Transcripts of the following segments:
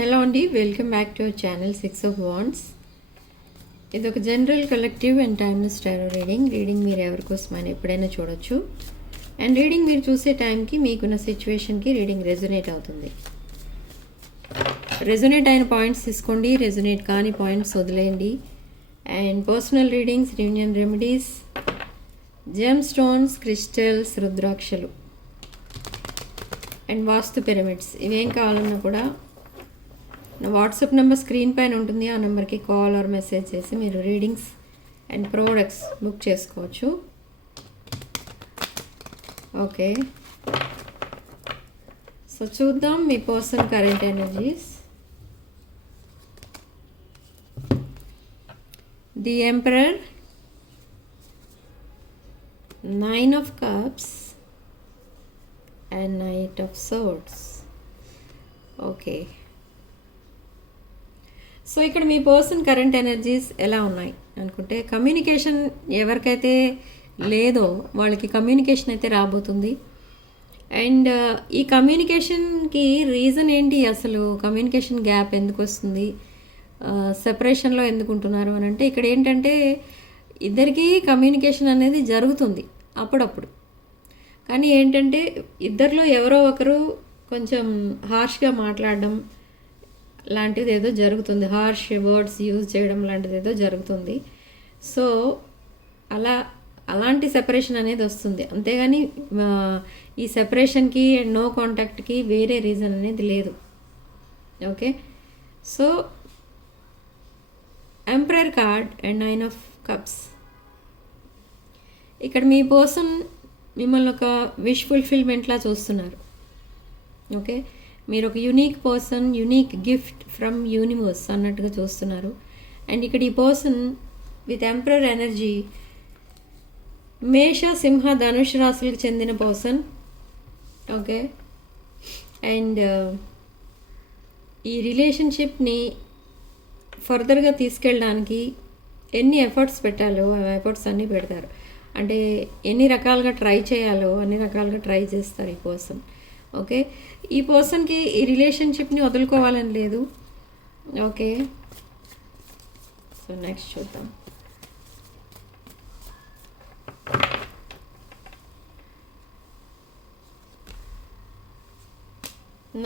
Hello అండి, welcome back to our channel 6 of Wands. ఇది ఒక general collective and timeless tarot reading మీరు ఎవరి కోసమని ఎప్పుడైనా చూడొచ్చు. అండ్ రీడింగ్ మీరు చూసే టైంకి మీకున్న సిచ్యువేషన్కి రీడింగ్ రెజొనేట్ అవుతుంది. రెజొనేట్ అయిన పాయింట్స్ తీసుకోండి, రెజొనేట్ కాని పాయింట్స్ వదిలేయండి. And personal readings, union remedies, gem stones, crystals, రుద్రాక్షలు అండ్ వాస్తు పిరమిడ్స్ ఇవేం కావాలన్నా కూడా నా వాట్సాప్ నెంబర్ స్క్రీన్ పైన ఉంటుంది. ఆ నెంబర్కి కాల్ ఆర్ మెసేజ్ చేసి మీరు రీడింగ్స్ అండ్ ప్రోడక్ట్స్ బుక్ చేసుకోవచ్చు. ఓకే, సో చూద్దాం మీ person current energies. The emperor, 9 of Cups and Knight of Swords. Okay, so ఇక్కడ మీ పర్సన్ కరెంట్ ఎనర్జీస్ ఎలా ఉన్నాయి అనుకుంటే, కమ్యూనికేషన్ ఎవరికైతే లేదో వాళ్ళకి కమ్యూనికేషన్ అయితే రాబోతుంది. అండ్ ఈ కమ్యూనికేషన్కి రీజన్ ఏంటి, అసలు కమ్యూనికేషన్ గ్యాప్ ఎందుకు వస్తుంది, సెపరేషన్లో ఎందుకు ఉంటున్నారు అని అంటే, ఇక్కడ ఏంటంటే ఇద్దరికీ కమ్యూనికేషన్ అనేది జరుగుతుంది అప్పుడప్పుడు. కానీ ఏంటంటే ఇద్దరిలో ఎవరో ఒకరు కొంచెం హార్ష్గా మాట్లాడడం లాంటిది ఏదో జరుగుతుంది, హార్ష్ వర్డ్స్ యూజ్ చేయడం లాంటిది ఏదో జరుగుతుంది. సో అలాంటి సెపరేషన్ అనేది వస్తుంది. అంతేగాని ఈ సెపరేషన్కి అండ్ నో కాంటాక్ట్కి వేరే రీజన్ అనేది లేదు. Okay, so emperor card and 9 of Cups. ఇక్కడ మీ పర్సన్ మిమ్మల్ని ఒక విష్ ఫుల్ఫిల్మెంట్లా చూస్తున్నారు. ఓకే, మీరు ఒక unique person, unique gift from universe అన్నట్టుగా చూస్తున్నారు. అండ్ ఇక్కడ ఈ పర్సన్ విత్ ఎంపరర్ ఎనర్జీ మేష, సింహ, ధనుష్ రాశులకు చెందిన పర్సన్. ఓకే, అండ్ ఈ రిలేషన్షిప్ని ఫర్దర్గా తీసుకెళ్ళడానికి ఎన్ని ఎఫర్ట్స్ పెట్టాలో ఆ ఎఫర్ట్స్ అన్నీ పెడతారు. అంటే ఎన్ని రకాలుగా ట్రై చేయాలో అన్ని రకాలుగా ట్రై చేస్తారు ఈ పర్సన్. ఓకే, ఈ పర్సన్కి ఈ రిలేషన్షిప్ని వదులుకోవాలని లేదు. ఓకే, సో నెక్స్ట్ చూద్దాం.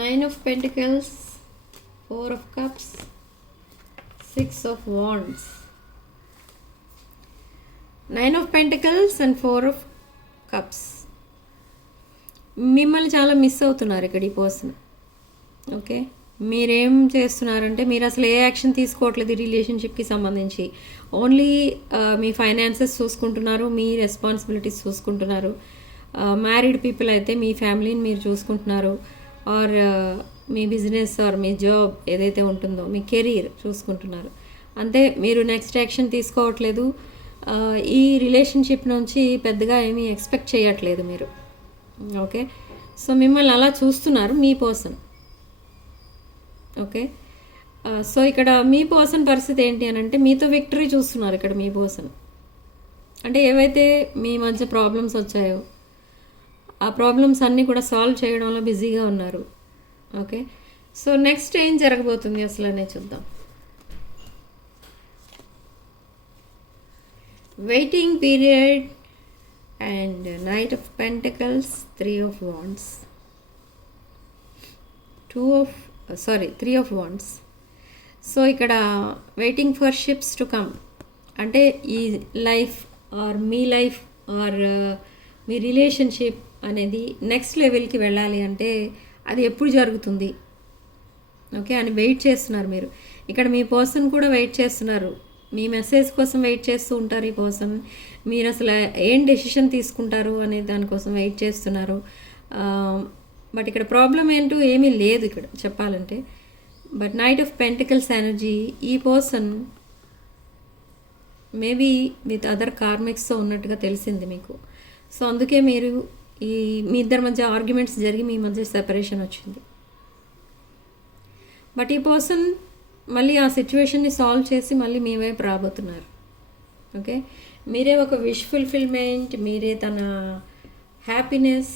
Nine of Pentacles, 4 of Cups, 6 of Wands. 9 of Pentacles and 4 of Cups. మిమ్మల్ని చాలా మిస్ అవుతున్నారు ఇక్కడ ఈ పర్సన్. ఓకే, మీరేం చేస్తున్నారంటే మీరు అసలు ఏ యాక్షన్ తీసుకోవట్లేదు ఈ రిలేషన్షిప్కి సంబంధించి. ఓన్లీ మీ ఫైనాన్సెస్ చూసుకుంటున్నారు, మీ రెస్పాన్సిబిలిటీస్ చూసుకుంటున్నారు. మ్యారీడ్ పీపుల్ అయితే మీ ఫ్యామిలీని మీరు చూసుకుంటున్నారు, ఆర్ మీ బిజినెస్ ఆర్ మీ జాబ్ ఏదైతే ఉంటుందో మీ కెరీర్ చూసుకుంటున్నారు. అంతే, మీరు నెక్స్ట్ యాక్షన్ తీసుకోవట్లేదు. ఈ రిలేషన్షిప్ నుంచి పెద్దగా ఏమీ ఎక్స్పెక్ట్ చేయట్లేదు మీరు. ఓకే, సో మిమ్మల్ని అలా చూస్తున్నారు మీ పర్సన్. ఓకే, సో ఇక్కడ మీ పర్సన్ పరిస్థితి ఏంటి అని అంటే, మీతో విక్టరీ చూస్తున్నారు ఇక్కడ మీ పర్సన్. అంటే ఏవైతే మీ మధ్య ప్రాబ్లమ్స్ వచ్చాయో ఆ ప్రాబ్లమ్స్ అన్నీ కూడా సాల్వ్ చేయడంలో బిజీగా ఉన్నారు. ఓకే, సో నెక్స్ట్ ఏం జరగబోతుంది అసలు అనే చూద్దాం. Waiting period and Knight of Pentacles, 3 of Wands, 3 of Wands. So ఇక్కడ waiting for ships to come అంటే ఈ లైఫ్ ఆర్ మీ లైఫ్ ఆర్ మీ రిలేషన్షిప్ అనేది నెక్స్ట్ లెవెల్కి వెళ్ళాలి అంటే అది ఎప్పుడు జరుగుతుంది, ఓకే అని వెయిట్ చేస్తున్నారు మీరు. ఇక్కడ మీ పర్సన్ కూడా వెయిట్ చేస్తున్నారు, మీ మెసేజ్ కోసం వెయిట్ చేస్తూ ఉంటారు ఈ పర్సన్. మీరు అసలు ఏం డెసిషన్ తీసుకుంటారు అనే దానికోసం వెయిట్ చేస్తున్నారు. బట్ ఇక్కడ ప్రాబ్లం ఏంటో ఏమీ లేదు ఇక్కడ చెప్పాలంటే. But Knight of Pentacles energy, ఈ పర్సన్ మేబీ విత్ అదర్ కార్మిక్స్తో ఉన్నట్టుగా తెలిసింది మీకు. సో అందుకే మీరు మీ ఇద్దరి మధ్య ఆర్గ్యుమెంట్స్ జరిగి మీ మధ్య సెపరేషన్ వచ్చింది. బట్ ఈ పర్సన్ మళ్ళీ ఆ సిచ్యువేషన్ని సాల్వ్ చేసి మళ్ళీ మీ వైపు రాబోతున్నారు. ఓకే, మీరే ఒక విష్ ఫుల్ఫిల్మెంట్, మీరే తన హ్యాపీనెస్.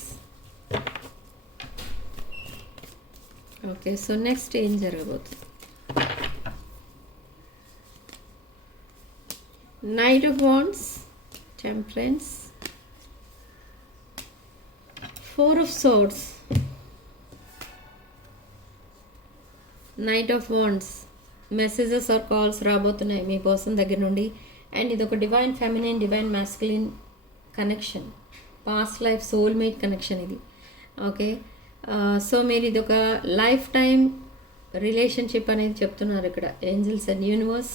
ఓకే, సో నెక్స్ట్ ఏం జరగబోతుంది? Knight of wands, temperance, 4 of swords, knight of wands. Messages are calls రాబోతున్నాయి మీ పర్సన్ దగ్గర నుండి. అండ్ ఇది ఒక divine feminine, divine masculine connection, past life soulmate connection ఇది. ఓకే, సో మీరు ఇది ఒక లైఫ్ టైం రిలేషన్షిప్ అనేది చెప్తున్నారు ఇక్కడ angels and universe.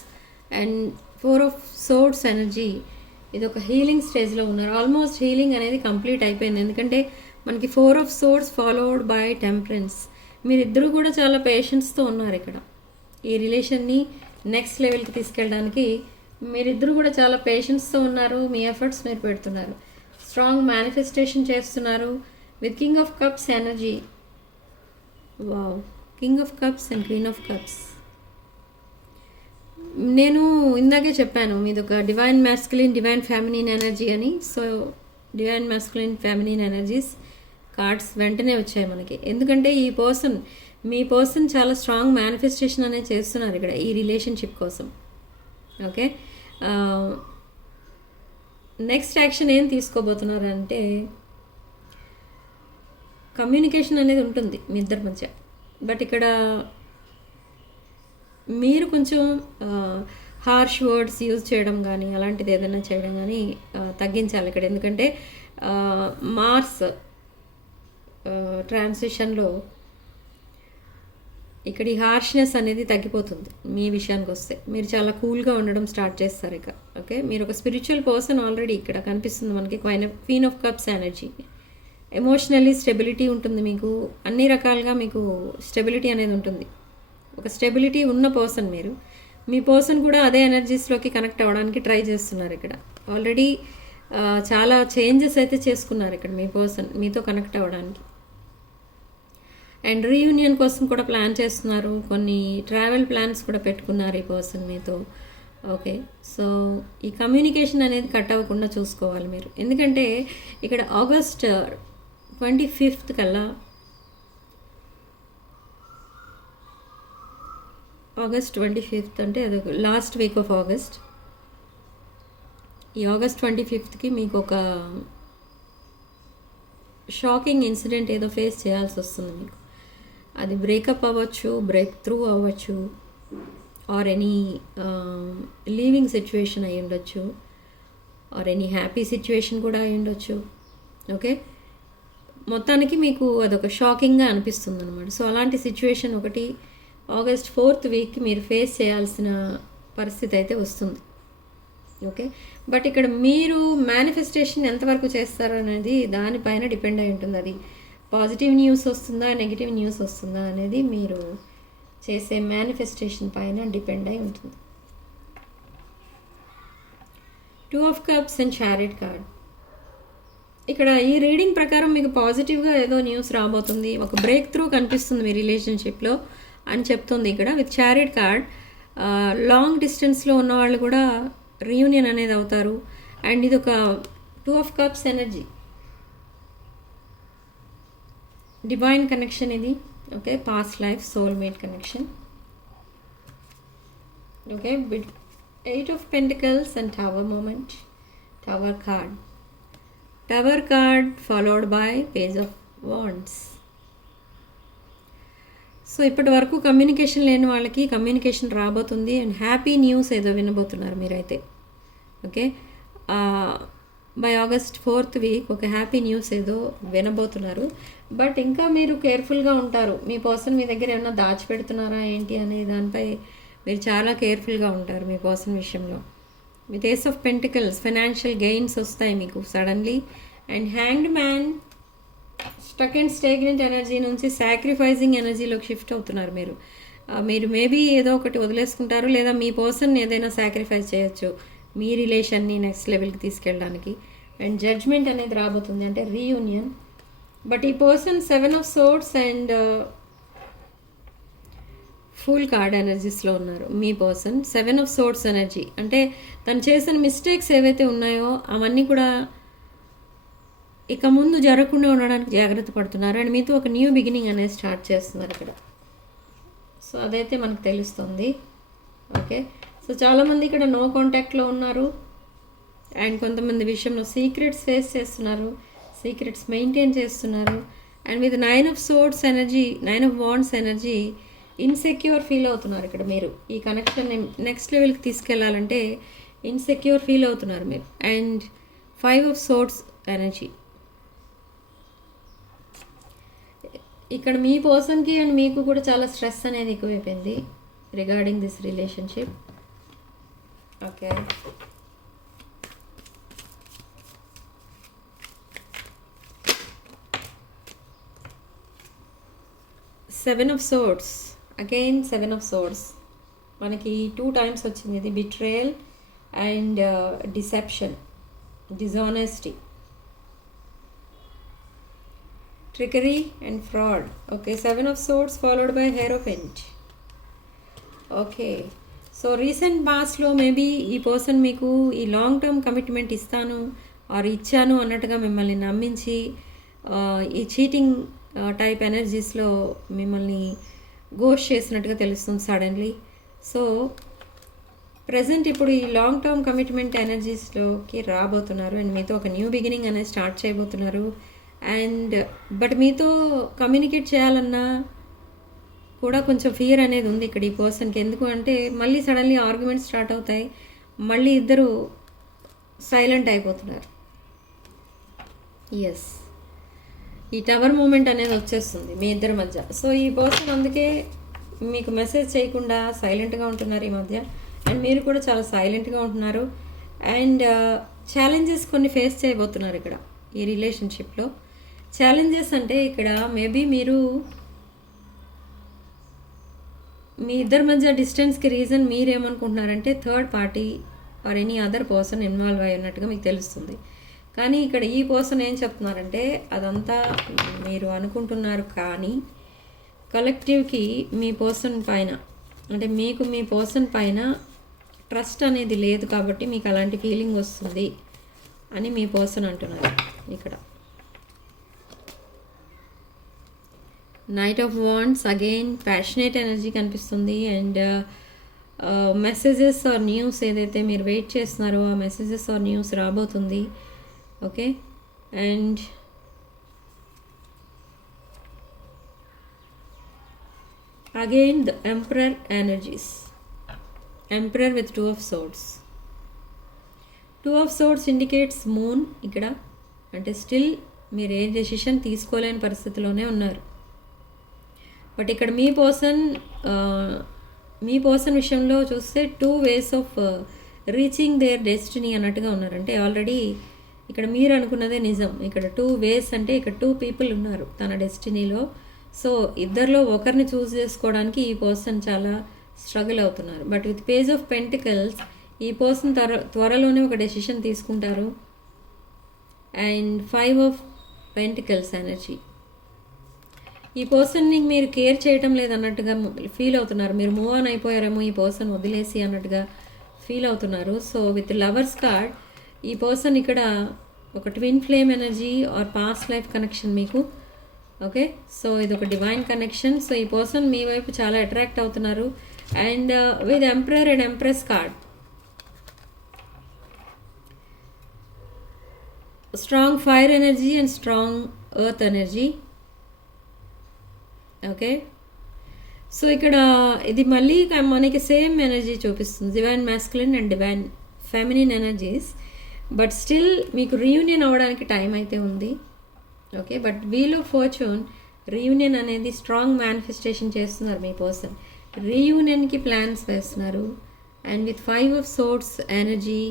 And 4 of swords energy, ఇది ఒక హీలింగ్ స్టేజ్లో ఉన్నారు. ఆల్మోస్ట్ హీలింగ్ అనేది కంప్లీట్ అయిపోయింది. ఎందుకంటే మనకి 4 of swords followed by temperance. మీరిద్దరూ కూడా చాలా పేషెన్స్తో ఉన్నారు ఇక్కడ. ఈ రిలేషన్ని నెక్స్ట్ లెవెల్కి తీసుకెళ్ళడానికి మీరిద్దరూ కూడా చాలా పేషెన్స్తో ఉన్నారు. మీ ఎఫర్ట్స్ మీరు పెడుతున్నారు, స్ట్రాంగ్ మేనిఫెస్టేషన్ చేస్తున్నారు with king of cups energy. Wow, king of cups and queen of cups. నేను ఇందాకే చెప్పాను మీది ఒక divine masculine, divine feminine energy అని. So divine masculine, feminine energies cards వెంటనే వచ్చాయి మనకి. ఎందుకంటే మీ పర్సన్ చాలా స్ట్రాంగ్ మేనిఫెస్టేషన్ అనేది చేస్తున్నారు ఇక్కడ ఈ రిలేషన్షిప్ కోసం. ఓకే, నెక్స్ట్ యాక్షన్ ఏం తీసుకోబోతున్నారు అంటే కమ్యూనికేషన్ అనేది ఉంటుంది మీ ఇద్దరి మధ్య. బట్ ఇక్కడ మీరు కొంచెం హార్ష్ వర్డ్స్ యూజ్ చేయడం కానీ అలాంటిది ఏదైనా చేయడం కానీ తగ్గించాలి ఇక్కడ. ఎందుకంటే మార్స్ ట్రాన్సిషన్లో ఇక్కడ ఈ హార్ష్నెస్ అనేది తగ్గిపోతుంది. మీ విషయానికి వస్తే మీరు చాలా కూల్గా ఉండడం స్టార్ట్ చేస్తారు ఇక. ఓకే, మీరు ఒక స్పిరిచువల్ పర్సన్ ఆల్రెడీ ఇక్కడ కనిపిస్తుంది మనకి. Queen of cups energy. Emotionally stability ఉంటుంది మీకు, అన్ని రకాలుగా మీకు స్టెబిలిటీ అనేది ఉంటుంది. ఒక స్టెబిలిటీ ఉన్న పర్సన్ మీరు. మీ పర్సన్ కూడా అదే ఎనర్జీస్లోకి కనెక్ట్ అవ్వడానికి ట్రై చేస్తున్నారు ఇక్కడ. ఆల్రెడీ చాలా చేంజెస్ అయితే చేసుకున్నారు ఇక్కడ మీ పర్సన్ మీతో కనెక్ట్ అవ్వడానికి. అండ్ రీయూనియన్ కోసం కూడా ప్లాన్ చేస్తున్నారు, కొన్ని ట్రావెల్ ప్లాన్స్ కూడా పెట్టుకున్నారు ఈ పర్సన్ మీతో. ఓకే, సో ఈ కమ్యూనికేషన్ అనేది కట్ అవ్వకుండా చూసుకోవాలి మీరు. ఎందుకంటే ఇక్కడ ఆగస్ట్ 25th కల్లా, ఆగస్ట్ 25th అంటే అది లాస్ట్ వీక్ ఆఫ్ ఆగస్ట్. ఈ ఆగస్ట్ 25th మీకు ఒక షాకింగ్ ఇన్సిడెంట్ ఏదో ఫేస్ చేయాల్సి వస్తుంది మీకు. అది బ్రేకప్ అవ్వచ్చు, బ్రేక్ త్రూ అవ్వచ్చు, ఆర్ ఎనీ లీవింగ్ సిచ్యువేషన్ అయి ఉండొచ్చు, ఆర్ ఎనీ హ్యాపీ సిచ్యువేషన్ కూడా అయి ఉండొచ్చు. ఓకే, మొత్తానికి మీకు అదొక షాకింగ్గా అనిపిస్తుంది అనమాట. సో అలాంటి సిచ్యువేషన్ ఒకటి ఆగస్ట్ 4th వీక్కి మీరు ఫేస్ చేయాల్సిన పరిస్థితి అయితే వస్తుంది. ఓకే, బట్ ఇక్కడ మీరు మేనిఫెస్టేషన్ ఎంతవరకు చేస్తారు అనేది దానిపైన డిపెండ్ అయి ఉంటుంది. అది పాజిటివ్ న్యూస్ వస్తుందా, నెగిటివ్ న్యూస్ వస్తుందా అనేది మీరు చేసే మేనిఫెస్టేషన్ పైన డిపెండ్ అయి ఉంటుంది. 2 of Cups and chariot card. ఇక్కడ ఈ రీడింగ్ ప్రకారం మీకు పాజిటివ్గా ఏదో న్యూస్ రాబోతుంది, ఒక బ్రేక్ త్రూ కనిపిస్తుంది మీ రిలేషన్షిప్లో అని చెప్తుంది ఇక్కడ. విత్ చారిట్ కార్డ్, లాంగ్ డిస్టెన్స్లో ఉన్న వాళ్ళు కూడా రీయూనియన్ అనేది అవుతారు. అండ్ ఇది ఒక 2 of Cups energy, divine connection ఇది. Okay, past life soulmate connection. Okay, 8 of Pentacles and tower moment, tower card. Tower card followed by page of wands. So ఇప్పటి వరకు కమ్యూనికేషన్ లేని వాళ్ళకి కమ్యూనికేషన్ రాబోతుంది. అండ్ హ్యాపీ న్యూస్ ఏదో వినబోతున్నారు మీరైతే. Okay, by August 4th week ఒక happy news ఏదో వినబోతున్నారు. But ఇంకా మీరు కేర్ఫుల్గా ఉంటారు. మీ పర్సన్ మీ దగ్గర ఏమన్నా దాచిపెడుతున్నారా ఏంటి అనే దానిపై మీరు చాలా కేర్ఫుల్గా ఉంటారు మీ పర్సన్ విషయంలో. With ace of pentacles, financial gains వస్తాయి మీకు suddenly. And hanged man, stuck and stagnant energy నుంచి సాక్రిఫైజింగ్ ఎనర్జీలోకి షిఫ్ట్ అవుతున్నారు మీరు. మీరు మేబీ ఏదో ఒకటి వదిలేసుకుంటారు, లేదా మీ పర్సన్ ఏదైనా సాక్రిఫైస్ చేయొచ్చు మీ రిలేషన్ని నెక్స్ట్ లెవెల్కి తీసుకెళ్ళడానికి. అండ్ జడ్జ్మెంట్ అనేది రాబోతుంది, అంటే రీయూనియన్. బట్ ఈ person 7 of Swords and fool card ఎనర్జీస్లో ఉన్నారు మీ పర్సన్. 7 of Swords ఎనర్జీ అంటే తను చేసిన మిస్టేక్స్ ఏవైతే ఉన్నాయో అవన్నీ కూడా ఇక ముందు జరగకుండా ఉండడానికి జాగ్రత్త పడుతున్నారు. అండ్ మీతో ఒక న్యూ బిగినింగ్ అనేది స్టార్ట్ చేస్తున్నారు ఇక్కడ. సో అదైతే మనకు తెలుస్తుంది. ఓకే, సో చాలామంది ఇక్కడ నో కాంటాక్ట్లో ఉన్నారు అండ్ కొంతమంది విషయంలో సీక్రెట్స్ ఫేస్ చేస్తున్నారు, సీక్రెట్స్ మెయింటైన్ చేస్తున్నారు. And with 9 of Swords energy, 9 of Wands energy, insecure feel అవుతున్నారు ఇక్కడ మీరు. ఈ కనెక్షన్ని నెక్స్ట్ లెవెల్కి తీసుకెళ్లాలంటే ఇన్సెక్యూర్ ఫీల్ అవుతున్నారు మీరు. అండ్ 5 of Swords ఎనర్జీ, ఇక్కడ మీ పర్సన్కి అండ్ మీకు కూడా చాలా స్ట్రెస్ అనేది ఎక్కువైపోయింది regarding this relationship. Okay, Seven of Swords, again 7 of Swords, మనకి 2 times వచ్చింది ఇది. Betrayal and deception, dishonesty, treachery and fraud. Okay, 7 of Swords followed by hierophant. Okay, so recent పాస్ట్లో మేబీ ఈ పర్సన్ మీకు ఈ లాంగ్ టర్మ్ కమిట్మెంట్ ఇస్తాను or ఇచ్చాను అన్నట్టుగా మిమ్మల్ని నమ్మించి ఈ చీటింగ్ టైప్ ఎనర్జీస్లో మిమ్మల్ని గోస్ట్ చేసినట్టుగా తెలుస్తుంది సడన్లీ. సో ప్రజెంట్ ఇప్పుడు ఈ లాంగ్ టర్మ్ కమిట్మెంట్ ఎనర్జీస్లోకి రాబోతున్నారు అండ్ మీతో ఒక న్యూ బిగినింగ్ అనేది స్టార్ట్ చేయబోతున్నారు. అండ్ బట్ మీతో కమ్యూనికేట్ చేయాలన్నా కూడా కొంచెం ఫియర్ అనేది ఉంది ఇక్కడ ఈ పర్సన్కి. ఎందుకు అంటే మళ్ళీ సడన్లీ ఆర్గ్యుమెంట్స్ స్టార్ట్ అవుతాయి, మళ్ళీ ఇద్దరు సైలెంట్ అయిపోతున్నారు. ఎస్, ఈ టవర్ మూమెంట్ అనేది వచ్చేస్తుంది మీ ఇద్దరి మధ్య. సో ఈ పర్సన్ అందుకే మీకు మెసేజ్ చేయకుండా సైలెంట్గా ఉంటున్నారు ఈ మధ్య. అండ్ మీరు కూడా చాలా సైలెంట్గా ఉంటున్నారు. అండ్ ఛాలెంజెస్ కొన్ని ఫేస్ చేయబోతున్నారు ఇక్కడ ఈ రిలేషన్షిప్లో. ఛాలెంజెస్ అంటే ఇక్కడ మేబీ మీరు మీ ఇద్దరి మధ్య డిస్టెన్స్కి రీజన్ మీరేమనుకుంటున్నారంటే third party or any other person involve అయి ఉన్నట్టుగా మీకు తెలుస్తుంది. కానీ ఇక్కడ ఈ పర్సన్ ఏం చెప్తున్నారంటే అదంతా మీరు అనుకుంటున్నారు, కానీ కలెక్టివ్కి మీ పర్సన్ పైన అంటే మీకు మీ పర్సన్ పైన ట్రస్ట్ అనేది లేదు కాబట్టి మీకు అలాంటి ఫీలింగ్ వస్తుంది అని మీ పర్సన్ అంటున్నారు ఇక్కడ. Knight of wands, again passionate energy కనిపిస్తుంది. అండ్ మెసేజెస్ ఆర్ న్యూస్ ఏదైతే మీరు వెయిట్ చేస్తున్నారో ఆ మెసేజెస్ ఆర్ న్యూస్ రాబోతుంది. Okay, and again the emperor energies, emperor with 2 of Swords. 2 of Swords indicates moon ఇక్కడ. అంటే స్టిల్ మీరు ఏ డెసిషన్ తీసుకోలేని పరిస్థితిలోనే ఉన్నారు. బట్ ఇక్కడ మీ పర్సన్ విషయంలో చూస్తే 2 ways of reaching their destiny అన్నట్టుగా ఉన్నారు. అంటే ఆల్రెడీ ఇక్కడ మీరు అనుకున్నదే నిజం. ఇక్కడ 2 ways అంటే ఇక్కడ 2 people ఉన్నారు తన డెస్టినీలో. సో ఇద్దరిలో ఒకరిని చూస్ చేసుకోవడానికి ఈ పర్సన్ చాలా స్ట్రగుల్ అవుతున్నారు. But with page of pentacles ఈ పర్సన్ త్వరలోనే ఒక డెసిషన్ తీసుకుంటారు. అండ్ 5 of Pentacles ఎనర్జీ, ఈ పర్సన్ని మీరు కేర్ చేయటం లేదన్నట్టుగా ఫీల్ అవుతున్నారు. మీరు మూవ్ ఆన్ అయిపోయారేమో ఈ పర్సన్ వదిలేసి అన్నట్టుగా ఫీల్ అవుతున్నారు. సో విత్ లవర్స్ కార్డ్ ఈ పర్సన్ ఇక్కడ ఒక twin flame energy or past life connection మీకు. ఓకే, సో ఇది ఒక డివైన్ కనెక్షన్. సో ఈ పర్సన్ మీ వైపు చాలా అట్రాక్ట్ అవుతున్నారు. And with emperor and empress card, strong fire energy and strong earth energy. Okay, so ఇక్కడ ఇది మళ్ళీ మనకి సేమ్ ఎనర్జీ చూపిస్తుంది, divine masculine and divine feminine energies. But still మీకు రీయూనియన్ అవ్వడానికి టైం అయితే ఉంది. Okay, but wheel of fortune reunion అనేది స్ట్రాంగ్ మేనిఫెస్టేషన్ చేస్తున్నారు మీ పర్సన్. రీయూనియన్కి ప్లాన్స్ వేస్తున్నారు. And with 5 of Swords energy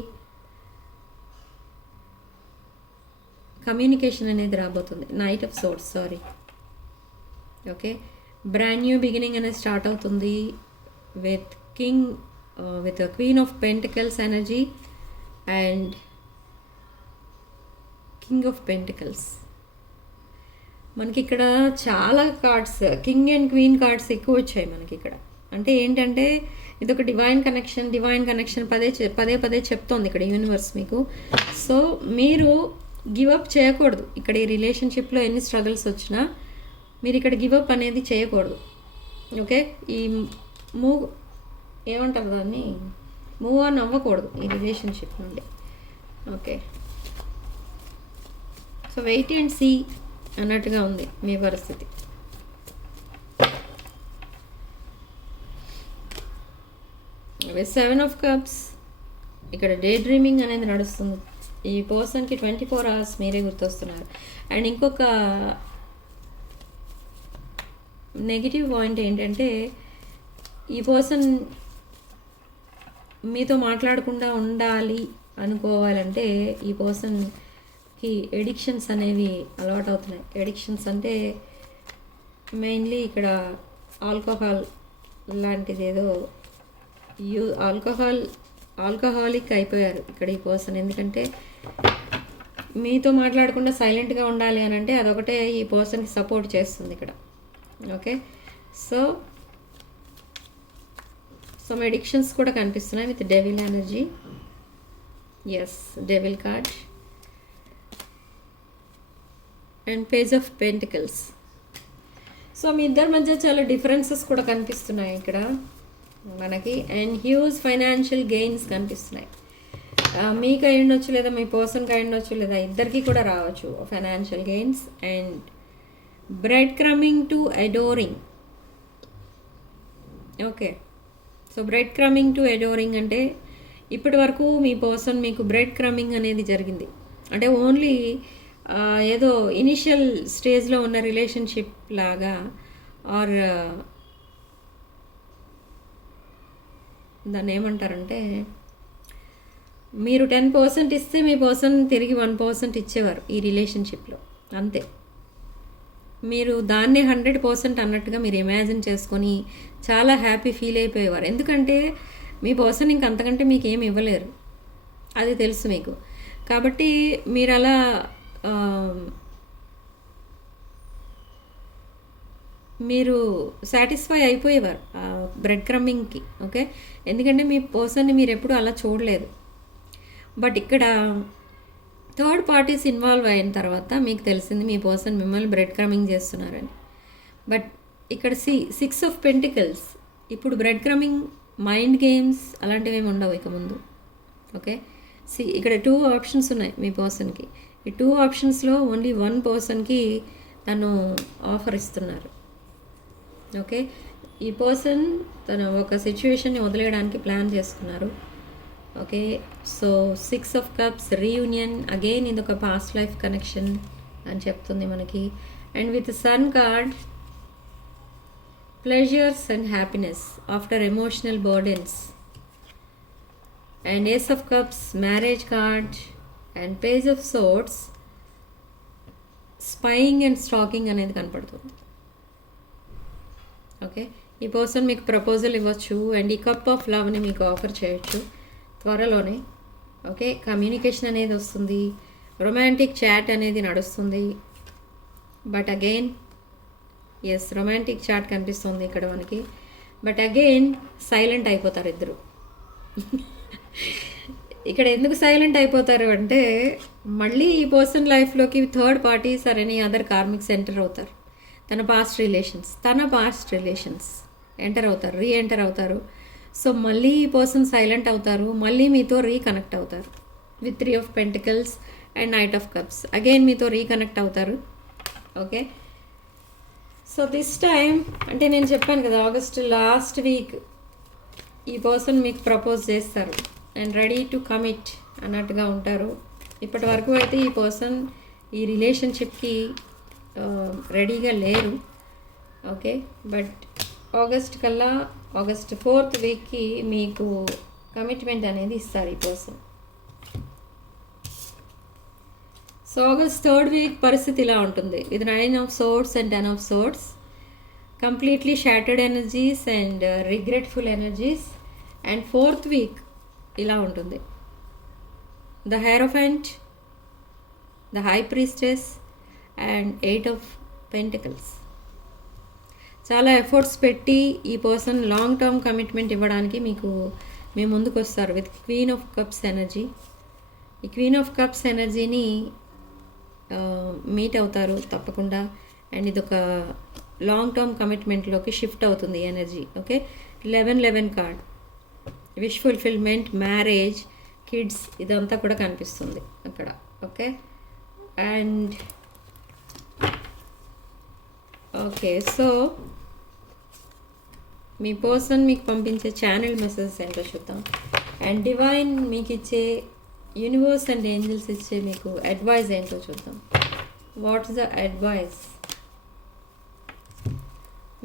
communication అనేది రాబోతుంది. Knight of Swords, sorry. Okay, brand new beginning అనేది స్టార్ట్ అవుతుంది with with queen of pentacles energy and king of pentacles. మనకి ఇక్కడ చాలా cards king and queen cards ఎక్కువ వచ్చాయి మనకి ఇక్కడ. అంటే ఏంటంటే ఇది ఒక డివైన్ కనెక్షన్ పదే పదే చెప్తోంది ఇక్కడ యూనివర్స్ మీకు. సో మీరు గివ్ అప్ చేయకూడదు ఇక్కడ ఈ రిలేషన్షిప్లో. ఎన్ని స్ట్రగుల్స్ వచ్చినా మీరు ఇక్కడ గివ్ అప్ అనేది చేయకూడదు. ఓకే. ఈ మూవ్ ఏమంటారు దాన్ని, మూవ్ ఆన్ అవ్వకూడదు ఈ రిలేషన్షిప్ నుండి. Okay. So wait and see అన్నట్టుగా ఉంది మీ పరిస్థితి. సెవెన్ ఆఫ్ కప్స్, ఇక్కడ డే డ్రీమింగ్ అనేది నడుస్తుంది. ఈ పర్సన్కి 24 hours మీరే గుర్తొస్తున్నారు. అండ్ ఇంకొక నెగిటివ్ పాయింట్ ఏంటంటే, ఈ పర్సన్ మీతో మాట్లాడకుండా ఉండాలి అనుకోవాలంటే ఈ పర్సన్కి ఎడిక్షన్స్ అనేవి అలవాటు అవుతున్నాయి. ఎడిక్షన్స్ అంటే మెయిన్లీ ఇక్కడ ఆల్కహాల్ లాంటిది ఏదో ఆల్కహాలిక్ అయిపోయారు ఇక్కడ ఈ పర్సన్. ఎందుకంటే మీతో మాట్లాడకుండా సైలెంట్గా ఉండాలి అని అంటే అదొకటే ఈ పర్సన్కి సపోర్ట్ చేస్తుంది ఇక్కడ. ఓకే. సో సమ్ ఎడిక్షన్స్ కూడా కనిపిస్తున్నాయి with devil energy. Yes, devil card and page of pentacles. So మీ ఇద్దరి మధ్య చాలా డిఫరెన్సెస్ కూడా కనిపిస్తున్నాయి ఇక్కడ మనకి. అండ్ హ్యూజ్ ఫైనాన్షియల్ గెయిన్స్ కనిపిస్తున్నాయి. మీకు అయి ఉండొచ్చు, లేదా మీ పర్సన్కి అయి ఉండొచ్చు, లేదా ఇద్దరికి కూడా రావచ్చు financial gains. And breadcrumbing to adoring. Okay. So breadcrumbing to adoring అంటే ఇప్పటి వరకు మీ పర్సన్ మీకు బ్రెడ్ క్రమింగ్ అనేది జరిగింది. అంటే ఓన్లీ ఏదో ఇనిషియల్ స్టేజ్లో ఉన్న రిలేషన్షిప్ లాగా, ఆర్ దాన్ని ఏమంటారంటే, మీరు 10% ఇస్తే మీ పర్సన్ తిరిగి 1% ఇచ్చేవారు ఈ రిలేషన్షిప్లో, అంతే. మీరు దాన్ని 100% అన్నట్టుగా మీరు ఇమాజిన్ చేసుకొని చాలా హ్యాపీ ఫీల్ అయిపోయేవారు. ఎందుకంటే మీ పర్సన్ ఇంక అంతకంటే మీకు ఏమి ఇవ్వలేరు, అది తెలుసు మీకు. కాబట్టి మీరు అలా మీరు సాటిస్ఫై అయిపోయేవారు బ్రెడ్ క్రమ్మింగ్కి. ఓకే. ఎందుకంటే మీ పర్సన్ని మీరు ఎప్పుడు అలా చూడలేదు. బట్ ఇక్కడ థర్డ్ పార్టీస్ ఇన్వాల్వ్ అయిన తర్వాత మీకు తెలిసింది మీ పర్సన్ మిమ్మల్ని బ్రెడ్ క్రమ్మింగ్ చేస్తున్నారని. బట్ ఇక్కడ 6 of Pentacles. ఇప్పుడు బ్రెడ్ క్రమ్మింగ్, మైండ్ గేమ్స్ అలాంటివి ఏమి ఉండవు ఇక ముందు. ఓకే. ఇక్కడ 2 options ఉన్నాయి మీ పర్సన్కి. ఈ 2 optionsలో ఓన్లీ 1 పర్సన్కి తను ఆఫర్ ఇస్తున్నారు. ఓకే. ఈ పర్సన్ తన ఒక సిచ్యువేషన్ని వదిలేయడానికి ప్లాన్ చేసుకున్నారు. Okay. So 6 of Cups reunion, again ఇది ఒక పాస్ట్ లైఫ్ కనెక్షన్ అని చెప్తుంది మనకి. And with sun card, pleasures and happiness after emotional burdens. And ace of cups, marriage card. And page of swords, spying and stalking అనేది కనపడుతుంది. Okay. ఈ person మీకు proposal ఇవ్వచ్చు అండ్ ఈ కప్ ఆఫ్ లవ్ని మీకు ఆఫర్ చేయొచ్చు త్వరలోనే. ఓకే. కమ్యూనికేషన్ అనేది వస్తుంది, రొమాంటిక్ చాట్ అనేది నడుస్తుంది. But again yes, romantic chat కనిపిస్తుంది ఇక్కడ మనకి. బట్ అగైన్ సైలెంట్ అయిపోతారు ఇద్దరు. ఇక్కడ ఎందుకు సైలెంట్ అయిపోతారు అంటే, మళ్ళీ ఈ పర్సన్ లైఫ్లోకి third parties are any other karmics enter అవుతారు. తన పాస్ట్ రిలేషన్స్ ఎంటర్ అవుతారు, రీఎంటర్ అవుతారు. సో మళ్ళీ ఈ పర్సన్ సైలెంట్ అవుతారు, మళ్ళీ మీతో రీకనెక్ట్ అవుతారు with 3 of Pentacles and Knight of Cups. Again మీతో రీకనెక్ట్ అవుతారు. ఓకే. సో దిస్ టైం అంటే నేను చెప్పాను కదా, ఆగస్ట్ లాస్ట్ వీక్ ఈ పర్సన్ మీకు ప్రపోజ్ చేస్తారు అండ్ రెడీ టు కమిట్ అన్నట్టుగా ఉంటారు. ఇప్పటి వరకు అయితే ఈ పర్సన్ ఈ రిలేషన్షిప్కి రెడీగా లేరు. ఓకే. బట్ ఆగస్ట్ కల్లా, ఆగస్ట్ 4th వీక్కి మీకు కమిట్మెంట్ అనేది ఇస్తారు ఈ person. So August 3rd week పరిస్థితి ఇలా ఉంటుంది with 9 of Swords and 10 of Swords. Completely shattered energies and regretful energies. And 4th week ఇలా ఉంటుంది. The hierophant, the high priestess and 8 of Pentacles. చాలా ఎఫర్ట్స్ పెట్టి ఈ పర్సన్ లాంగ్ టర్మ్ కమిట్మెంట్ ఇవ్వడానికి మీ ముందుకు వస్తారు with queen of cups energy. ఈ queen of cups ఎనర్జీని మీట్ అవుతారు తప్పకుండా. అండ్ ఇదొక లాంగ్ టర్మ్ కమిట్మెంట్లోకి షిఫ్ట్ అవుతుంది energy. Okay, 11 card wish fulfilment, marriage, kids, ఇదంతా కూడా కనిపిస్తుంది అక్కడ. Okay, and okay, so me person మీకు పంపించే ఛానల్ మెసేజెస్ ఏంటో చూద్దాం. అండ్ డివైన్ మీకు ఇచ్చే, యూనివర్స్ అండ్ ఏంజల్స్ ఇచ్చే మీకు అడ్వైజ్ ఏంటో చూద్దాం. What's the advise?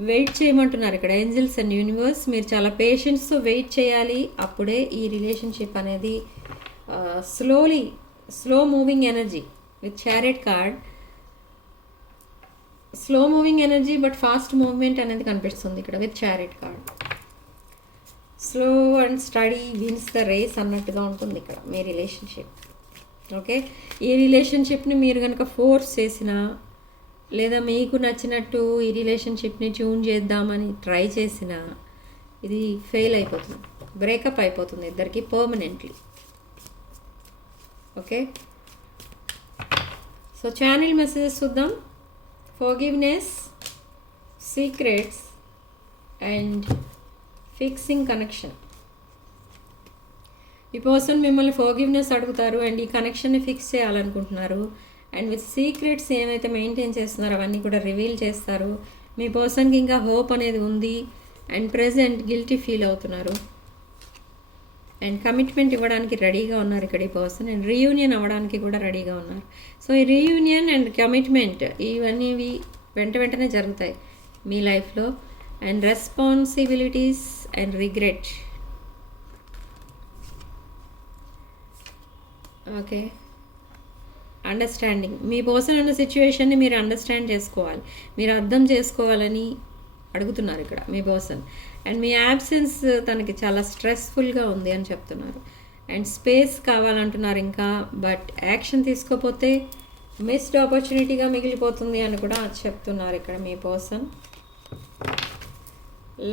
వెయిట్ చేయమంటున్నారు ఇక్కడ ఏంజల్స్ అండ్ యూనివర్స్. మీరు చాలా పేషెన్స్తో వెయిట్ చేయాలి, అప్పుడే ఈ రిలేషన్షిప్ అనేది slow moving energy with chariot card. Slow moving energy but fast movement అనేది కనిపిస్తుంది ఇక్కడ with chariot card. Slow and steady wins the race అన్నట్టుగా ఉంటుంది ఇక్కడ మీ రిలేషన్షిప్. ఓకే, ఈ రిలేషన్షిప్ని మీరు కనుక ఫోర్స్ చేసినా, లేదా మీకు నచ్చినట్టు ఈ రిలేషన్షిప్ని ట్యూన్ చేద్దామని ట్రై చేసినా, ఇది ఫెయిల్ అయిపోతుంది, బ్రేకప్ అయిపోతుంది ఇద్దరికి permanently. Okay, so channel messages చూద్దాం. Forgiveness, secrets and fixing connection. ఈ పర్సన్ మిమ్మల్ని ఫర్గివ్నెస్ అడుగుతారు అండ్ ఈ కనెక్షన్ని ఫిక్స్ చేయాలనుకుంటున్నారు. అండ్ విత్ సీక్రెట్స్ ఏమైతే మెయింటైన్ చేస్తున్నారో అవన్నీ కూడా రివీల్ చేస్తారు. మీ పర్సన్కి ఇంకా హోప్ అనేది ఉంది అండ్ ప్రెజెంట్ గిల్టీ ఫీల్ అవుతున్నారు. అండ్ కమిట్మెంట్ ఇవ్వడానికి రెడీగా ఉన్నారు ఇక్కడ ఈ పర్సన్. అండ్ రీయూనియన్ అవ్వడానికి కూడా రెడీగా ఉన్నారు. సో ఈ రీయూనియన్ అండ్ కమిట్మెంట్ ఇవన్నీ వెంటనే జరుగుతాయి మీ లైఫ్లో. And responsibilities and regret. Okay, understanding. Me person ఉన్న సిచ్యువేషన్ని మీరు అండర్స్టాండ్ చేసుకోవాలి, మీరు అర్థం చేసుకోవాలని అడుగుతున్నారు ఇక్కడ మీ పర్సన్. అండ్ మీ యాబ్సెన్స్ తనకి చాలా స్ట్రెస్ఫుల్గా ఉంది అని చెప్తున్నారు. అండ్ స్పేస్ కావాలంటున్నారు ఇంకా, బట్ యాక్షన్ తీసుకోకపోతే మిస్డ్ ఆపర్చునిటీగా మిగిలిపోతుంది అని కూడా చెప్తున్నారు ఇక్కడ మీ person.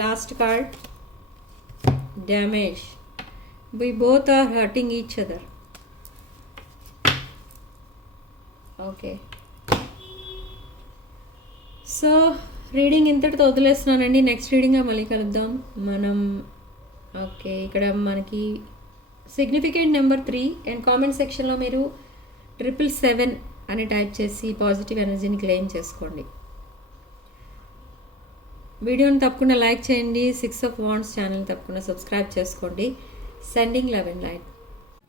Last card, damage. We both are hurting each other. Okay, so reading ఇంతటితో వదిలేస్తున్నానండి. నెక్స్ట్ రీడింగ్గా మళ్ళీ కలుద్దాం మనం. ఓకే, ఇక్కడ మనకి సిగ్నిఫికెంట్ నెంబర్ 3 అండ్ కామెంట్ సెక్షన్లో మీరు 777 అని టైప్ చేసి పాజిటివ్ ఎనర్జీని క్లెయిమ్ చేసుకోండి. వీడియోని తప్పకుండా లైక్ చేయండి. 6 of Wands ఛానల్ తప్పకుండా సబ్స్క్రైబ్ చేసుకోండి. Sending love and light.